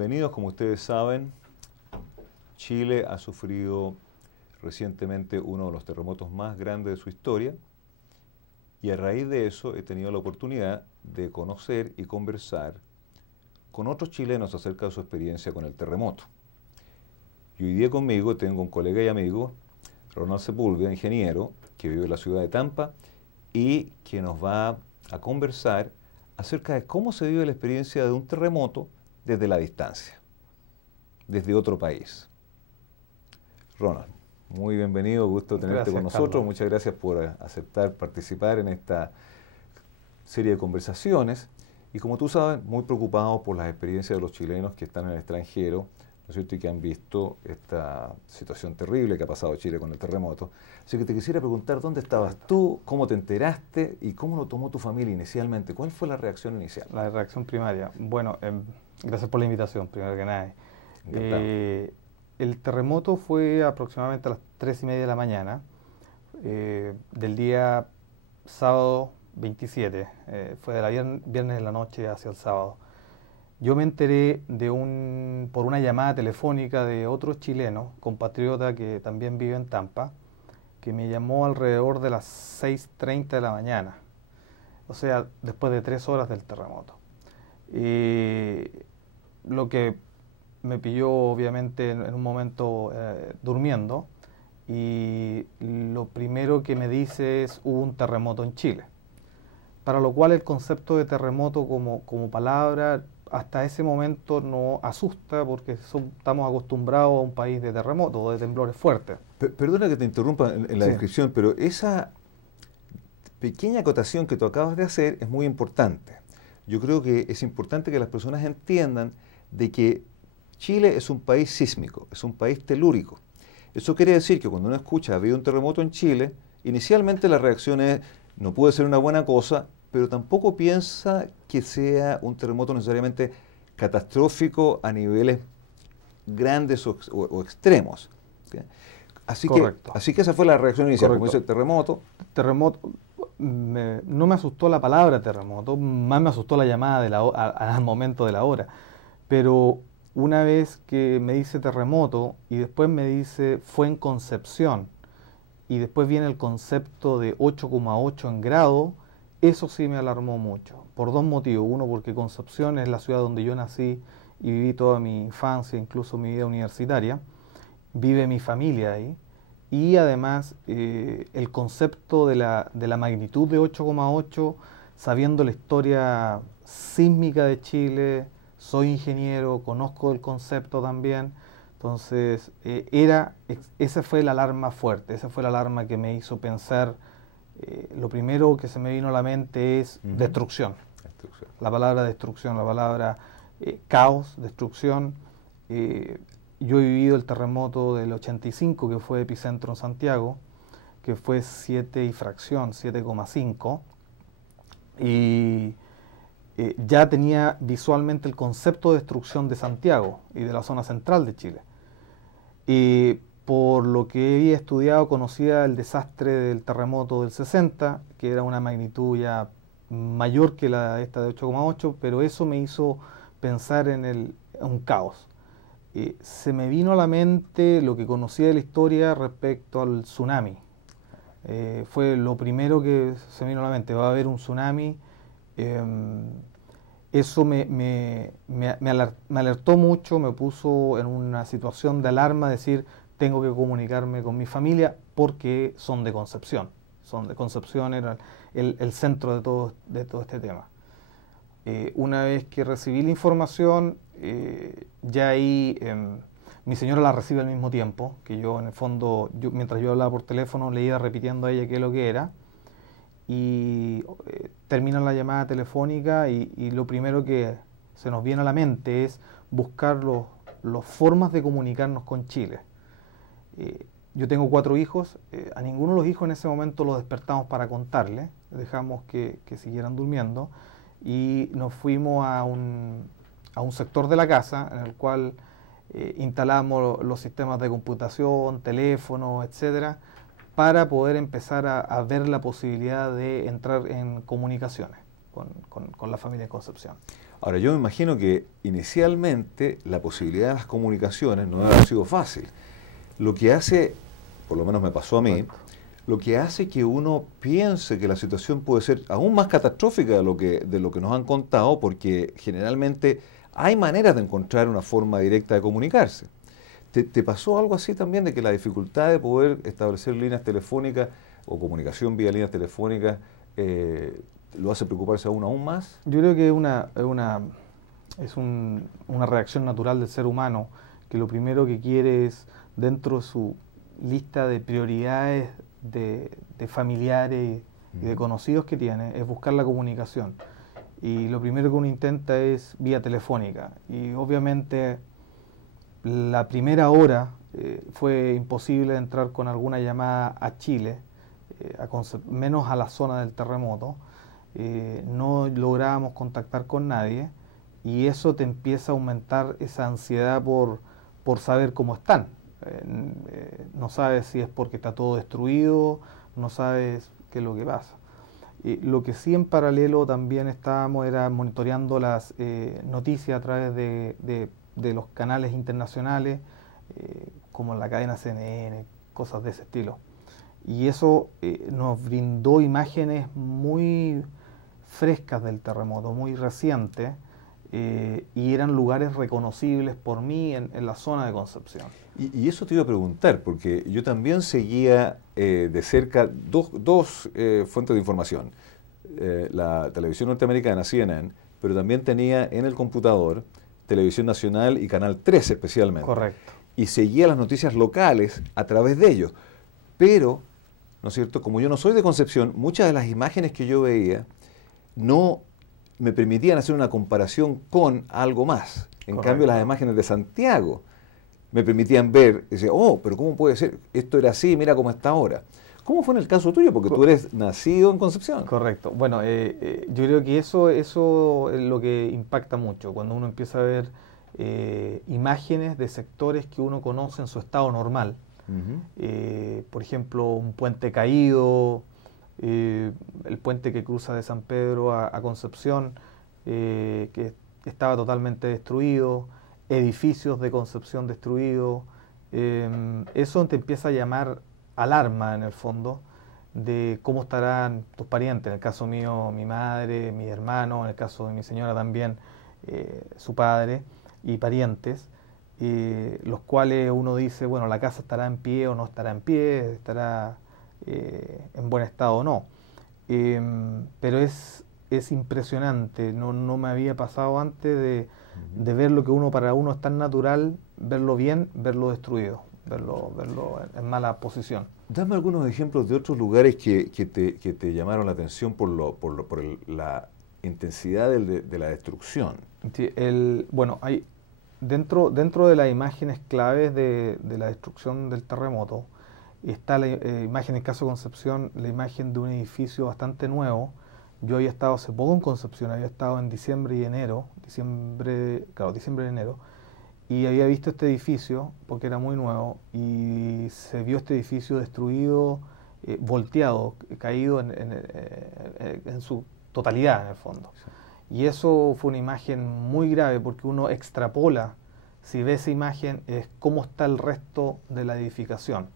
bienvenidos. Como ustedes saben, Chile ha sufrido recientemente uno de los terremotos más grandes de su historia y a raíz de eso he tenido la oportunidad de conocer y conversar con otros chilenos acerca de su experiencia con el terremoto. Y hoy día conmigo tengo un colega y amigo, Ronald Sepúlveda, ingeniero, que vive en la ciudad de Tampa y que nos va a conversar acerca de cómo se vive la experiencia de un terremoto desde la distancia, desde otro país. Ronald, muy bienvenido, gusto tenerte con nosotros. Carlos. Muchas gracias por aceptar participar en esta serie de conversaciones. Y como tú sabes, muy preocupado por las experiencias de los chilenos que están en el extranjero, ¿no es cierto?, y que han visto esta situación terrible que ha pasado Chile con el terremoto. Así que te quisiera preguntar, ¿dónde estabas tú? ¿Cómo te enteraste? ¿Y cómo lo tomó tu familia inicialmente? ¿Cuál fue la reacción inicial? La reacción primaria. Bueno, gracias por la invitación, primero que nada. El terremoto fue aproximadamente a las 3:30 de la mañana del día sábado 27. Fue de la viernes de la noche hacia el sábado. Yo me enteré por una llamada telefónica de otro chileno, compatriota que también vive en Tampa, que me llamó alrededor de las 6:30 de la mañana, o sea, después de 3 horas del terremoto. Lo que me pilló obviamente en un momento durmiendo, y lo primero que me dice es: hubo un terremoto en Chile. Para lo cual el concepto de terremoto como palabra hasta ese momento no asusta, porque estamos acostumbrados a un país de terremotos, de temblores fuertes. Perdona que te interrumpa en la Sí. descripción, pero esa pequeña acotación que tú acabas de hacer es muy importante. Yo creo que es importante que las personas entiendan de que Chile es un país sísmico, es un país telúrico. Eso quiere decir que cuando uno escucha: ha habido un terremoto en Chile, inicialmente la reacción es: no puede ser una buena cosa, pero tampoco piensa que sea un terremoto necesariamente catastrófico a niveles grandes o extremos. ¿Sí? Correcto. Así que esa fue la reacción inicial. Correcto. Como dice, terremoto. Terremoto, no me asustó la palabra terremoto, más me asustó la llamada al momento de la hora. Pero una vez que me dice terremoto y después me dice fue en Concepción, y después viene el concepto de 8,8 en grado, eso sí me alarmó mucho, por dos motivos. Uno, porque Concepción es la ciudad donde yo nací y viví toda mi infancia, incluso mi vida universitaria, vive mi familia ahí, y además el concepto de la magnitud de 8,8, sabiendo la historia sísmica de Chile, soy ingeniero, conozco el concepto también. Entonces, esa fue la alarma fuerte, esa fue la alarma que me hizo pensar. Lo primero que se me vino a la mente es destrucción. La palabra destrucción, la palabra caos, destrucción. Yo he vivido el terremoto del 85, que fue epicentro en Santiago, que fue 7 y fracción, 7,5. Y ya tenía visualmente el concepto de destrucción de Santiago y de la zona central de Chile. Y por lo que había estudiado, conocía el desastre del terremoto del 60, que era una magnitud ya mayor que esta de 8,8, pero eso me hizo pensar en un caos. Se me vino a la mente lo que conocía de la historia respecto al tsunami. Fue lo primero que se me vino a la mente: va a haber un tsunami. Eso me alertó mucho, me puso en una situación de alarma, decir: tengo que comunicarme con mi familia porque son de Concepción. Era el centro de todo este tema. Una vez que recibí la información, ya ahí mi señora la recibe al mismo tiempo que yo. En el fondo, mientras yo hablaba por teléfono, le iba repitiendo a ella qué es lo que era. Y termina la llamada telefónica y lo primero que se nos viene a la mente es buscar las formas de comunicarnos con Chile. Yo tengo 4 hijos, a ninguno de los hijos en ese momento los despertamos para contarles, dejamos que siguieran durmiendo y nos fuimos a un sector de la casa en el cual instalamos los sistemas de computación, teléfono, etcétera, para poder empezar a ver la posibilidad de entrar en comunicaciones con la familia de Concepción. Ahora, yo me imagino que inicialmente la posibilidad de las comunicaciones no debe haber sido fácil. Lo que hace, por lo menos me pasó a mí, lo que hace que uno piense que la situación puede ser aún más catastrófica de lo que nos han contado, porque generalmente hay maneras de encontrar una forma directa de comunicarse. ¿Te pasó algo así también, de que la dificultad de poder establecer líneas telefónicas o comunicación vía líneas telefónicas lo hace preocuparse aún más? Yo creo que es una reacción natural del ser humano, que lo primero que quiere es, dentro de su lista de prioridades de familiares y de conocidos que tiene, es buscar la comunicación. Y lo primero que uno intenta es vía telefónica. Y obviamente la primera hora fue imposible entrar con alguna llamada a Chile, menos a la zona del terremoto. No lográbamos contactar con nadie, y eso te empieza a aumentar esa ansiedad por saber cómo están. No sabes si es porque está todo destruido, no sabes qué es lo que pasa. Lo que sí en paralelo también estábamos era monitoreando las noticias a través de los canales internacionales, como la cadena CNN, cosas de ese estilo. Y eso nos brindó imágenes muy frescas del terremoto, muy recientes, y eran lugares reconocibles por mí en la zona de Concepción. Y eso te iba a preguntar, porque yo también seguía de cerca dos fuentes de información. La televisión norteamericana, CNN, pero también tenía en el computador Televisión Nacional y Canal 13 especialmente. Correcto. Y seguía las noticias locales a través de ellos. Pero, ¿no es cierto?, como yo no soy de Concepción, muchas de las imágenes que yo veía no me permitían hacer una comparación con algo más. En Correcto. cambio, las imágenes de Santiago me permitían ver, y decir, oh, pero ¿cómo puede ser? Esto era así, mira cómo está ahora. ¿Cómo fue en el caso tuyo? Porque tú eres nacido en Concepción. Correcto. Bueno, yo creo que eso es lo que impacta mucho, cuando uno empieza a ver imágenes de sectores que uno conoce en su estado normal. Por ejemplo, un puente caído, el puente que cruza de San Pedro a Concepción, que estaba totalmente destruido, edificios de Concepción destruidos. Eso te empieza a llamar alarma, en el fondo, de cómo estarán tus parientes. En el caso mío, mi madre, mi hermano; en el caso de mi señora también, su padre y parientes, los cuales uno dice, bueno, la casa estará en pie o no estará en pie, estará en buen estado o no. Pero es impresionante, no me había pasado antes de ver lo que para uno es tan natural, verlo bien, verlo destruido, verlo en mala posición. Dame algunos ejemplos de otros lugares que te llamaron la atención por la intensidad de la destrucción. Sí, bueno, hay dentro de las imágenes claves de la destrucción del terremoto, está la imagen, en el caso de Concepción, la imagen de un edificio bastante nuevo. Yo había estado hace poco en Concepción, había estado en diciembre y enero, diciembre y enero, y había visto este edificio porque era muy nuevo, y se vio este edificio destruido, volteado, caído en su totalidad, en el fondo. Y eso fue una imagen muy grave, porque uno extrapola, si ve esa imagen, es cómo está el resto de la edificación.